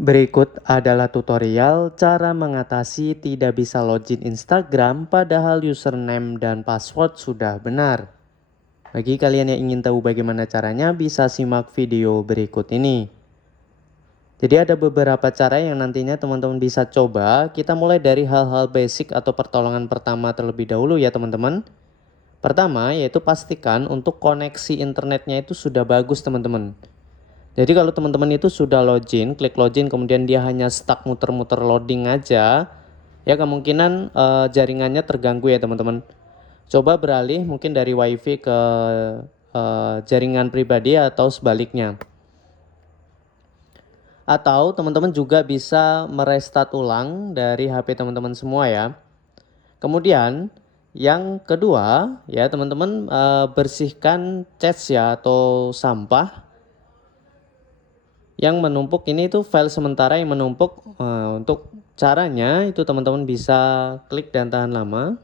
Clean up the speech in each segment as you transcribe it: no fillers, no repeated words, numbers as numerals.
Berikut adalah tutorial cara mengatasi tidak bisa login Instagram padahal username dan password sudah benar. Bagi kalian yang ingin tahu bagaimana caranya, bisa simak video berikut ini. Jadi ada beberapa cara yang nantinya teman-teman bisa coba. Kita mulai dari hal-hal basic atau pertolongan pertama terlebih dahulu ya teman-teman. Pertama yaitu pastikan untuk koneksi internetnya itu sudah bagus teman-teman. Jadi kalau teman-teman itu sudah login, klik login kemudian dia hanya stuck muter-muter loading aja, ya kemungkinan jaringannya terganggu ya teman-teman. Coba beralih mungkin dari WiFi ke jaringan pribadi atau sebaliknya. Atau teman-teman juga bisa merestart ulang dari HP teman-teman semua ya. Kemudian yang kedua ya teman-teman bersihkan cache ya atau sampah yang menumpuk. Ini tuh file sementara yang menumpuk. Untuk caranya itu teman-teman bisa klik dan tahan lama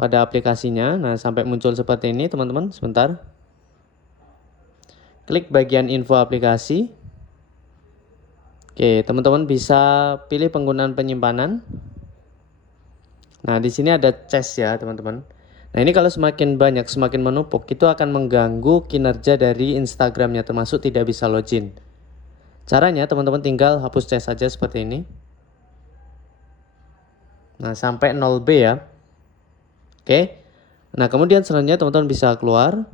pada aplikasinya. Nah sampai muncul seperti ini teman-teman, sebentar. Klik bagian info aplikasi. Oke, teman-teman bisa pilih penggunaan penyimpanan. Nah di sini ada cache ya teman-teman. Nah ini kalau semakin banyak, semakin menumpuk, itu akan mengganggu kinerja dari Instagramnya, termasuk tidak bisa login. Caranya teman-teman tinggal hapus cache saja seperti ini. Nah sampai 0B ya. Oke. Nah kemudian selanjutnya teman-teman bisa keluar.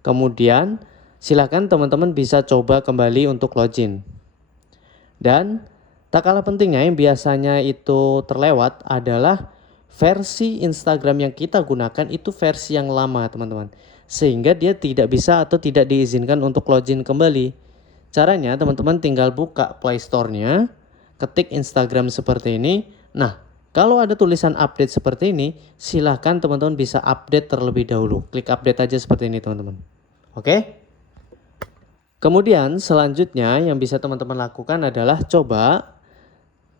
Kemudian silakan teman-teman bisa coba kembali untuk login. Dan tak kalah pentingnya yang biasanya itu terlewat adalah versi Instagram yang kita gunakan itu versi yang lama teman-teman. Sehingga dia tidak bisa atau tidak diizinkan untuk login kembali. Caranya teman-teman tinggal buka Play Store-nya, ketik Instagram seperti ini. Nah kalau ada tulisan update seperti ini, silahkan teman-teman bisa update terlebih dahulu. Klik update aja seperti ini teman-teman. Oke? Kemudian selanjutnya yang bisa teman-teman lakukan adalah coba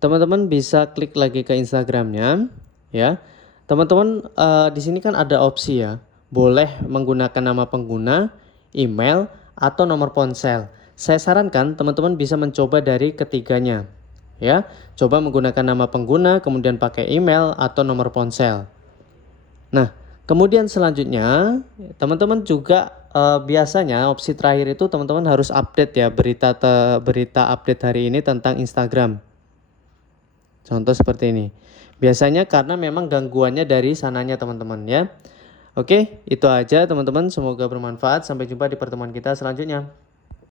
teman-teman bisa klik lagi ke Instagramnya, ya. Teman-teman di sini kan ada opsi ya, boleh menggunakan nama pengguna, email, atau nomor ponsel. Saya sarankan teman-teman bisa mencoba dari ketiganya, ya. Coba menggunakan nama pengguna, kemudian pakai email atau nomor ponsel. Nah, kemudian selanjutnya teman-teman juga biasanya opsi terakhir itu teman-teman harus update ya berita update hari ini tentang Instagram. Contoh seperti ini. Biasanya karena memang gangguannya dari sananya teman-teman ya. Oke, itu aja teman-teman. Semoga bermanfaat. Sampai jumpa di pertemuan kita selanjutnya.